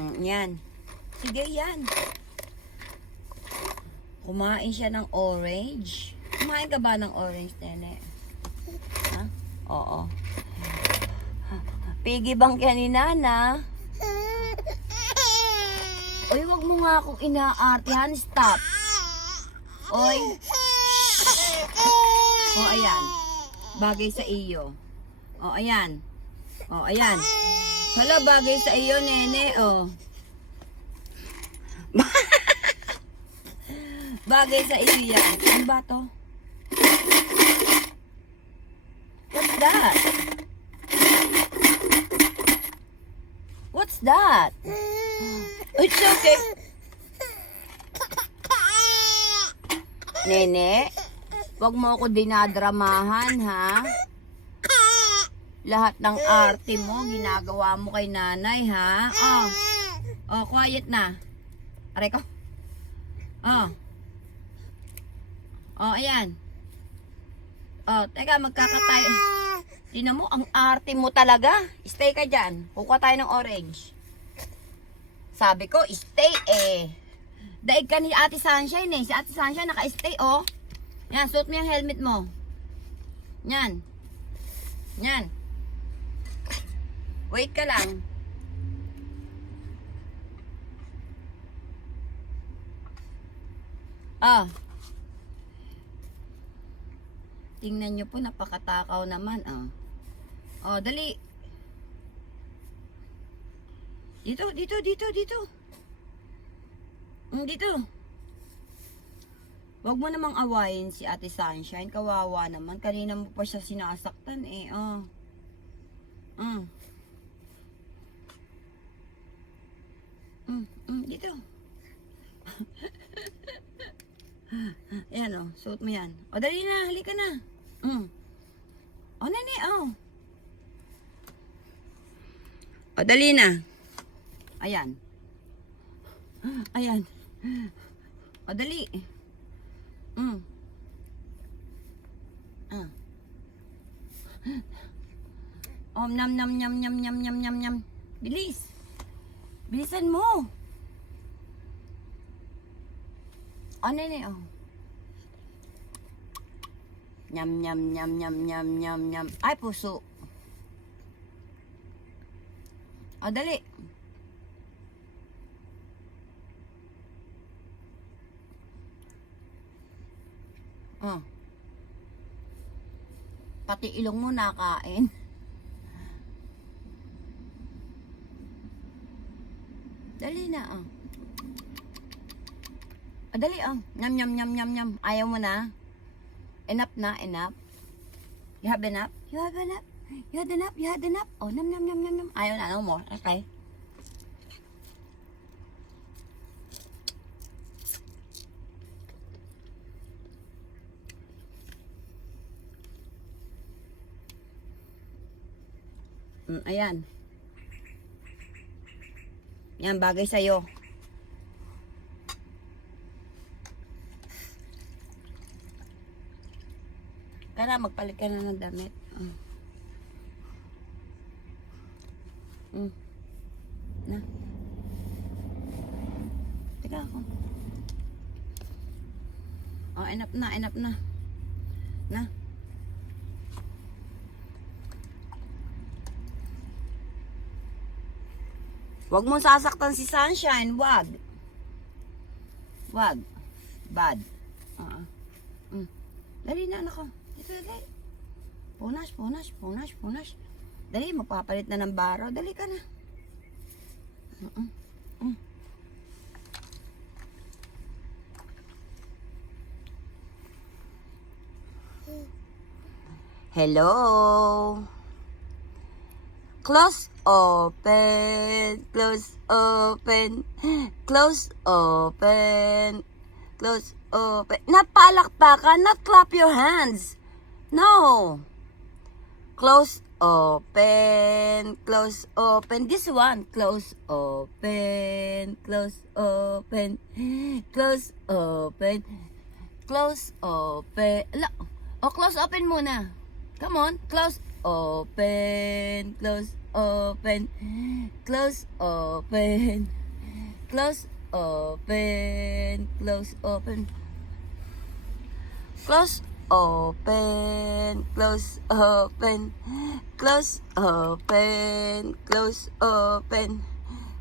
Yan. Sige, yan. Kumain siya ng orange. Kumain ka ba ng orange, Nene? Ha? Oo. Piggy bank yan ni Nana. Oy, wag mo nga akong inaartihan. Stop. Oy. O, ayan. Bagay sa iyo. O, ayan. O, ayan. Hala, bagay sa iyo, Nene. O. Bagay sa iyo yan. Ano ba to? What's that? What's that? It's okay. Nene, wag mo ako dinadramahan, ha? Lahat ng arte mo, ginagawa mo kay nanay, ha? Oh, oh, quiet na. Aray ko. Oh. Oh, ayan. Oh, teka, magkakatay. Tingnan mo, ang arte mo talaga. Stay ka dyan. Kukuha tayo ng orange. Sabi ko, stay eh. Daig ka ni Ate Sunshine eh. Si Ate Sunshine naka-stay oh. Yan, suot mo yung helmet mo. Yan. Yan. Wait ka lang. Ah. Tingnan nyo po, napakatakaw naman. Oh, dali. Dito. Dito. Wag mo namang awayin si Ate Sunshine. Kawawa naman. Kanina mo pa siya sinasaktan eh. Dito. Ayan suot mo yan. O, dali na, halika na. O, nene, O, dali na. Ayan. Ayan. O, dali. Nam. Bilis. Bilisan mo. O, nene, Nyam. Ay, puso. O, dali. Pati ilong mo nakain. Dali na, O, dali, Nyam. Ayaw mo na? Enough na, enough. You have enough? You had enough? Oh, nam. Ayaw na, no more. Okay. Ayan. Yan, bagay sa'yo. Kaya magpalit ka na ng damit. Na. Teka ako. Oh, enough na. Na. Huwag mong sasaktan si Sunshine. Wag. Bad. Dali na, anak ko. Dali. Punas. Dali, magpapalit na ng baro. Dali ka na. Hello. Close, open. Napalakpakan, not clap your hands. No. Close, open. This one. Close, open. Close, open muna. Come on. Close, open. open, close, open, close, open, close, open, close, open, close, open, close, open, close, open,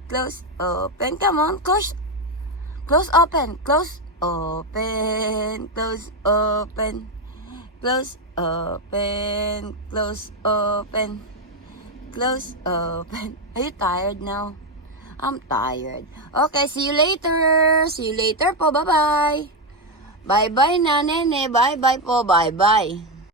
close, open. Come on, close, close, open, close, open, close, open, close, open, close, open, close, open. Are you tired now? I'm tired. Okay, see you later. See you later po. Bye-bye. Bye-bye na, nene. Bye-bye po. Bye-bye.